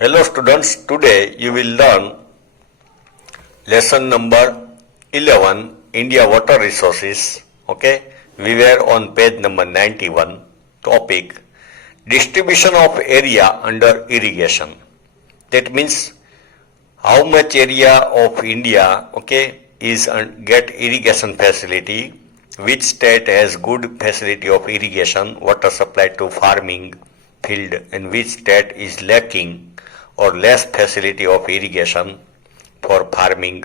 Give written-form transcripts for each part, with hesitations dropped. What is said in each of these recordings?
Hello students, today you will learn lesson number 11, India Water Resources. Okay, we were on page number 91, topic distribution of area under irrigation. That means how much area of India, okay, is get irrigation facility, which state has good facility of irrigation, water supply to farming field, and which state is lacking or less facility of irrigation for farming.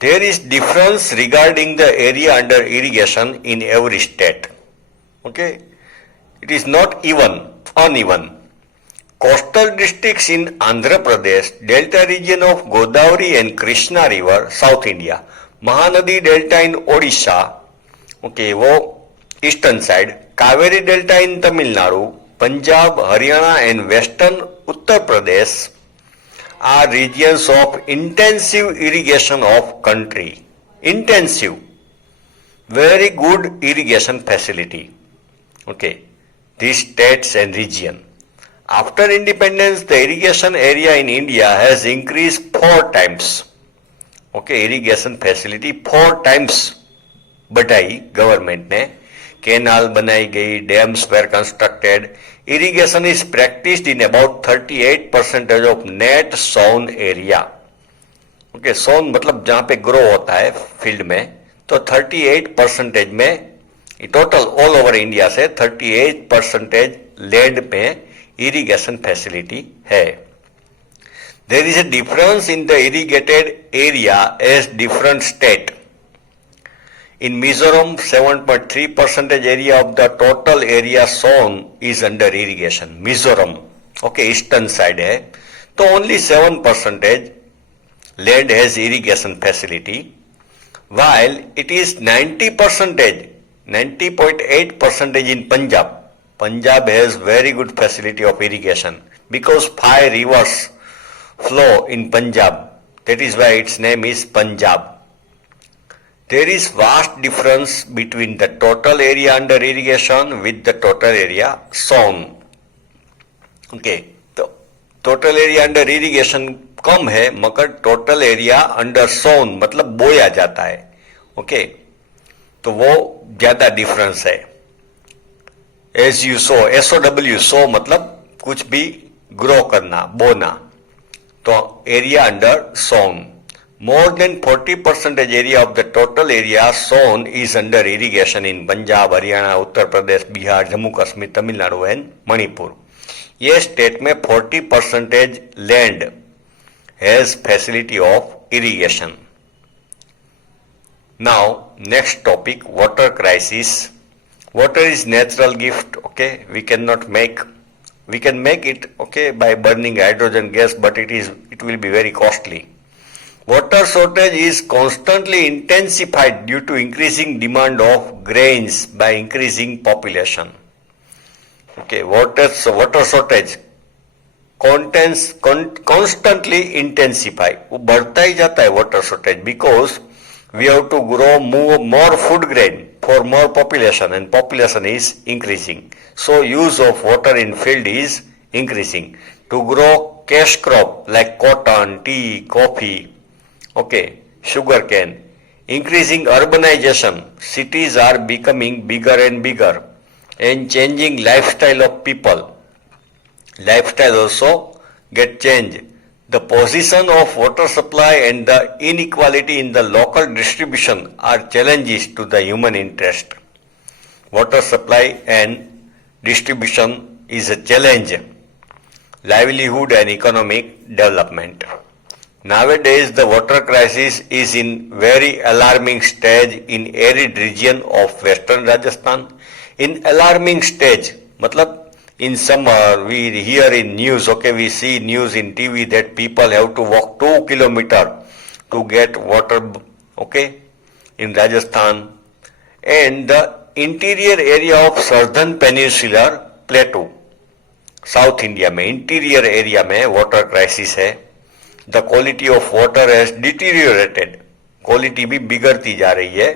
There is difference regarding the area under irrigation in every state. Okay, it is not even, uneven. Coastal districts in Andhra Pradesh, Delta region of Godavari and Krishna River, South India, Mahanadi Delta in Odisha, okay, वो eastern side, Kaveri delta in Tamil Nadu, Punjab, Haryana and western Uttar Pradesh are regions of intensive irrigation of country. Intensive, very good irrigation facility. Okay, these states and region. After independence, the irrigation area in India has increased 4 times. Okay, irrigation facility 4 times बढ़ाई government ने. Canal बनाई गई, dams were constructed. Irrigation is practised in about 38% of net sown area. Okay, sown मतलब जहां पे grow होता है field में, तो 38% में टोटल ऑल ओवर इंडिया से 38% लैंड पे इरिगेशन फैसिलिटी है. There is a difference in the irrigated area as different state. In Mizoram, 7.3% area of the total area sown is under irrigation. Mizoram, okay, eastern side है, तो only 7% land has irrigation facility, while it is 90%, 90.8% in Punjab. Punjab has very good facility of irrigation because 5 rivers flow in Punjab. That is why its name is Punjab. There is vast difference between the total area under irrigation with the total area sown. Okay, तो total area under irrigation कम है, मगर total area under sown मतलब बोया जाता है. Okay, तो वो ज्यादा difference है. As you sow, SOW, sow मतलब कुछ भी grow करना, बोना, तो area under sown. More than 40% area of the total area sown is under irrigation in Punjab, Haryana, Uttar Pradesh, Bihar, Jammu Kashmir, Tamil Nadu and Manipur. ये state में 40% land has facility of irrigation. Now next topic, water crisis. Water is natural gift. Okay, we can make it, okay, by burning hydrogen gas, but it will be very costly. Water shortage is constantly intensified due to increasing demand of grains by increasing population. Okay, water shortage constantly intensify. वो बढ़ता ही जाता है water shortage because we have to grow more food grain for more population and population is increasing. So use of water in field is increasing. To grow cash crop like cotton, tea, coffee, okay, sugar cane. Increasing urbanization, cities are becoming bigger and bigger, and changing lifestyle of people. Lifestyle also get changed. The position of water supply and the inequality in the local distribution are challenges to the human interest. Water supply and distribution is a challenge. Livelihood and economic development. Nowadays, the water crisis is in very alarming stage in arid region of western Rajasthan. In alarming stage, matlab in summer we hear in news, okay, we see news in TV that people have to walk 2 kilometers to get water, okay, in Rajasthan. And the interior area of southern peninsular plateau, South India में interior area में water crisis है. The quality of water has deteriorated. Quality भी बिगड़ती जा रही है.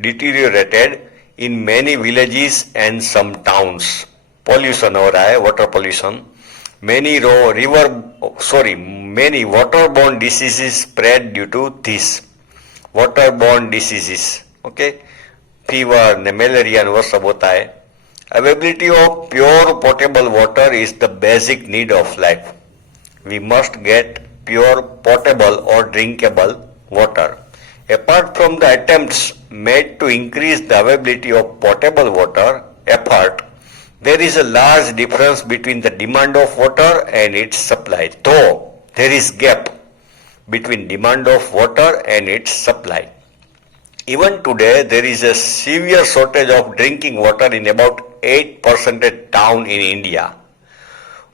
Deteriorated in many villages and some towns. Pollution हो रहा है, water pollution. many waterborne diseases spread due to this. Waterborne diseases, okay, fever, malaria and वो सब होता है. Availability of pure potable water is the basic need of life. We must get pure potable or drinkable water. Apart from the attempts made to increase the availability of potable water, there is a large difference between the demand of water and its supply. Though there is gap between demand of water and its supply. Even today, there is a severe shortage of drinking water in about 8% town in India.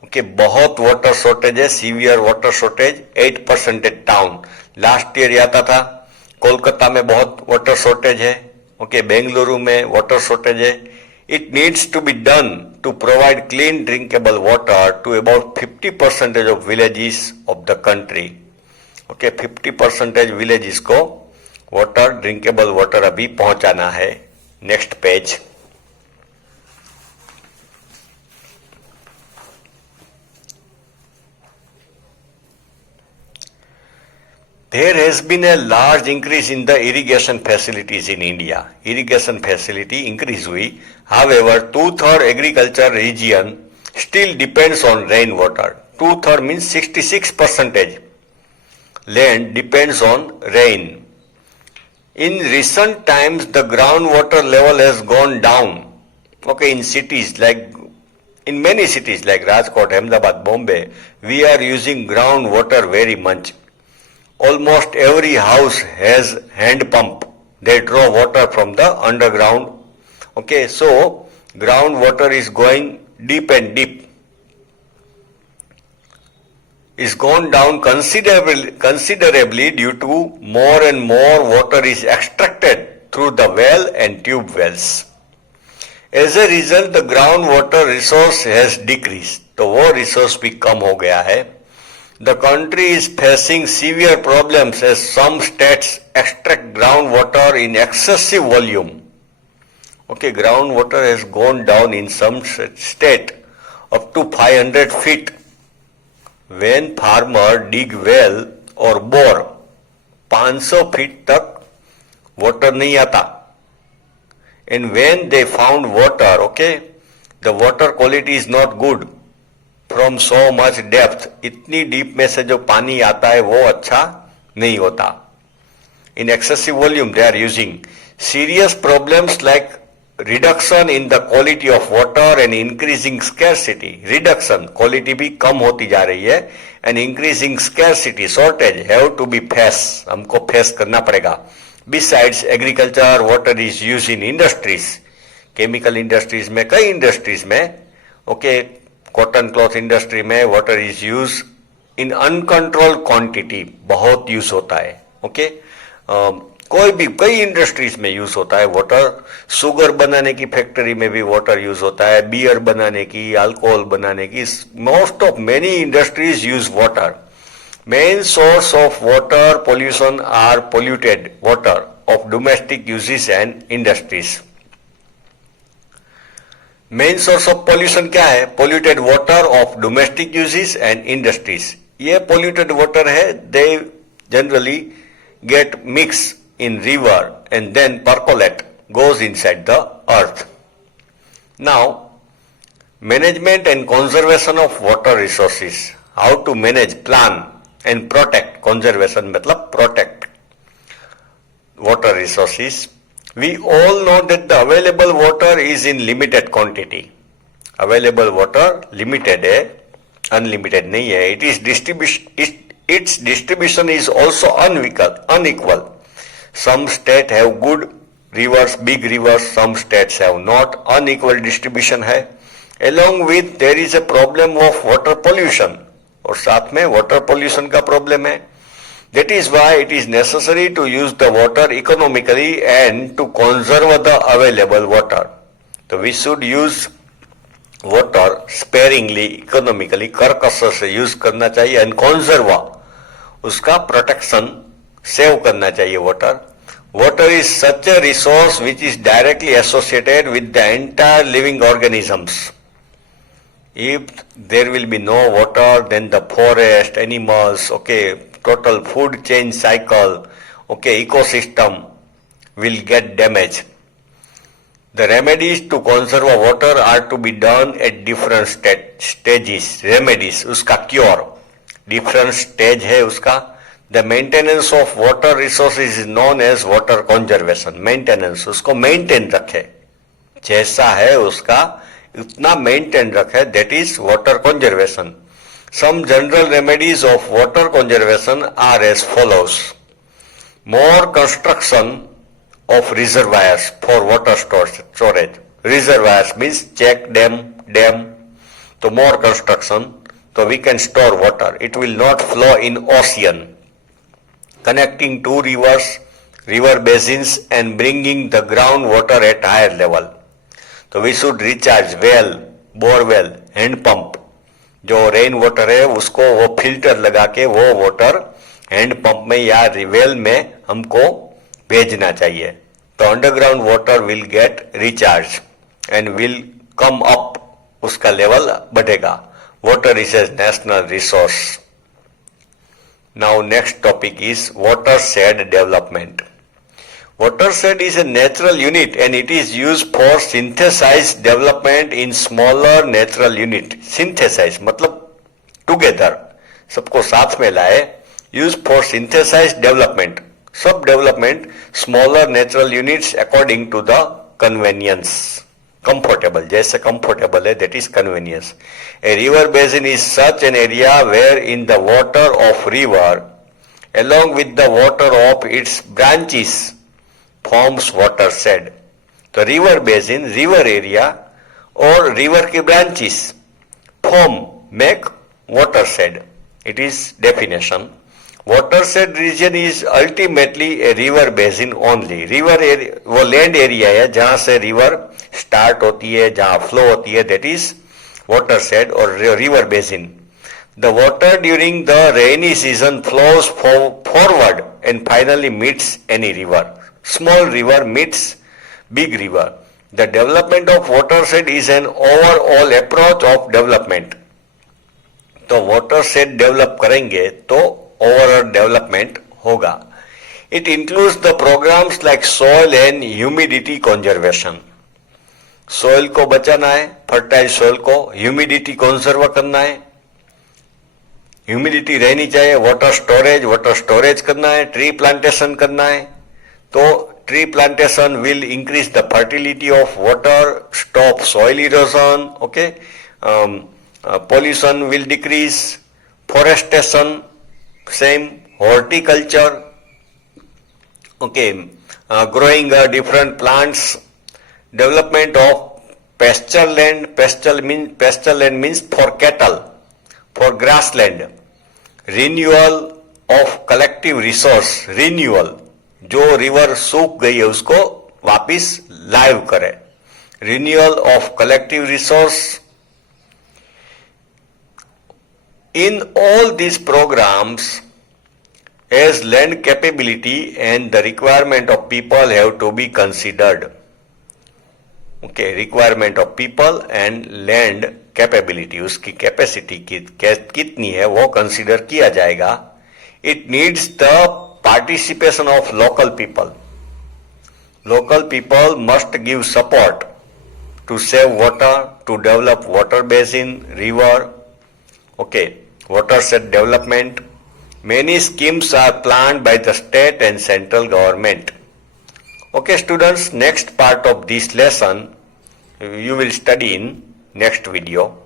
Okay, बहुत water shortage है, severe water shortage 8% town. Last year आता था कोलकाता में बहुत water shortage है. Okay, Bengaluru में water shortage है. It needs to be done to provide clean drinkable water to about 50% of villages of the country. Okay, 50% villages को water, drinkable water अभी पहुंचाना है. Next page. There has been a large increase in the irrigation facilities in India. Irrigation facility increase हुई. However, 2/3 agriculture region still depends on rainwater. 2/3 means 66% land depends on rain. In recent times, the groundwater level has gone down. Okay, in cities like, in many cities like Rajkot, Ahmedabad, Bombay, we are using groundwater very much. Almost every house has hand pump. They draw water from the underground. Okay, so groundwater is going deep and deep. Is gone down considerably due to more and more water is extracted through the well and tube wells. As a result, the groundwater resource has decreased. तो वो resource भी कम हो गया है. The country is facing severe problems as some states extract groundwater in excessive volume. Okay, groundwater has gone down in some state up to 500 feet. When farmer dig well or bore, 500 feet तक water नहीं आता. And when they found water, okay, the water quality is not good. From so much depth, इतनी deep में से जो पानी आता है वो अच्छा नहीं होता. In excessive volume they are using. Serious problems like reduction in the quality of water and increasing scarcity. Reduction, quality भी कम होती जा रही है, and increasing scarcity, shortage have to be faced. हमको face करना पड़ेगा. Besides agriculture, water is used in industries. Chemical industries में, कई industries में, okay, कॉटन क्लॉथ इंडस्ट्री में water is use in uncontrolled quantity. बहुत यूज होता है. ओके, कोई भी कई इंडस्ट्रीज में यूज होता है वाटर. शुगर बनाने की फैक्ट्री में भी वाटर यूज होता है, बियर बनाने की, अल्कोहल बनाने की. Most of many industries use water. Main source of water pollution are polluted water of domestic uses and industries. Main source of pollution क्या है? Polluted water of domestic uses and industries. ये polluted water है, they generally get mix in river and then percolate, goes inside the earth. Now, management and conservation of water resources. How to manage, plan and protect. Conservation मतलब protect water resources. We all know that the available water is in limited quantity. Available water limited है, unlimited नहीं है. Its distribution is also unequal. Some states have good rivers, big rivers. Some states have not. Unequal distribution है. Along with there is a problem of water pollution. और साथ में water pollution का problem है. That is why it is necessary to use the water economically and to conserve the available water. So we should use water sparingly, economically, कर्कश से use करना चाहिए and conserve, उसका protection, save करना चाहिए water. Water is such a resource which is directly associated with the entire living organisms. If there will be no water, then the forest, animals, okay, total food chain cycle, okay, ecosystem will get damaged. The remedies to conserve water are to be done at different stages. Remedies, उसका cure, different stage है उसका. The maintenance of water resources is known as water conservation. Maintenance, उसको maintain रखे, जैसा है उसका उतना maintain रखे, that is water conservation. Some general remedies of water conservation are as follows. More construction of reservoirs for water storage. Reservoirs means check dam. So more construction, so we can store water. It will not flow in ocean. Connecting two rivers, river basins, and bringing the groundwater at higher level. So we should recharge well, bore well, hand pump. जो rain water है उसको वो filter लगा के वो water hand pump में या well में हमको भेजना चाहिए. तो underground water will get recharge and will come up, उसका लेवल बढ़ेगा. Water is as national resource. Now next topic is watershed development. Watershed is a natural unit and it is used for synthesized development in smaller natural unit. Synthesize मतलब together, सबको साथ में लाए. Used for synthesized development, sub development, smaller natural units according to the convenience. Comfortable, जैसे comfortable है, that is convenience. A river basin is such an area where in the water of river along with the water of its branches forms watershed. The river basin, river area or river के branches form, make watershed. It is definition. Watershed region is ultimately a river basin only. River area वो land area है जहाँ से river start होती है, जहाँ flow होती है, that is watershed or river basin. The water during the rainy season flows forward and finally meets any river. Small river meets big river. The development of watershed is an overall approach of development. तो watershed develop करेंगे तो overall development होगा. It includes the programs like soil and humidity conservation. Soil को बचाना है, fertile soil को, humidity conserve करना है, humidity रहनी चाहिए, water storage करना है, tree plantation करना है. तो tree plantation will increase the fertility of water, stop soil erosion, okay. Pollution will decrease, forestation same, horticulture, okay, growing different plants, development of pasture land. Pasture land means for cattle, for grassland. Renewal of collective resource, renewal, जो river सूख गई है उसको वापिस live करे. Renewal of collective resource. In all these programs, as land capability and the requirement of people have to be considered. Okay, requirement of people and land capability, उसकी capacity कितनी है वो कंसिडर किया जाएगा. It needs the participation of local people. Local people must give support to save water, to develop water basin, river, okay, watershed development. Many schemes are planned by the state and central government. Okay students, next part of this lesson you will study in next video.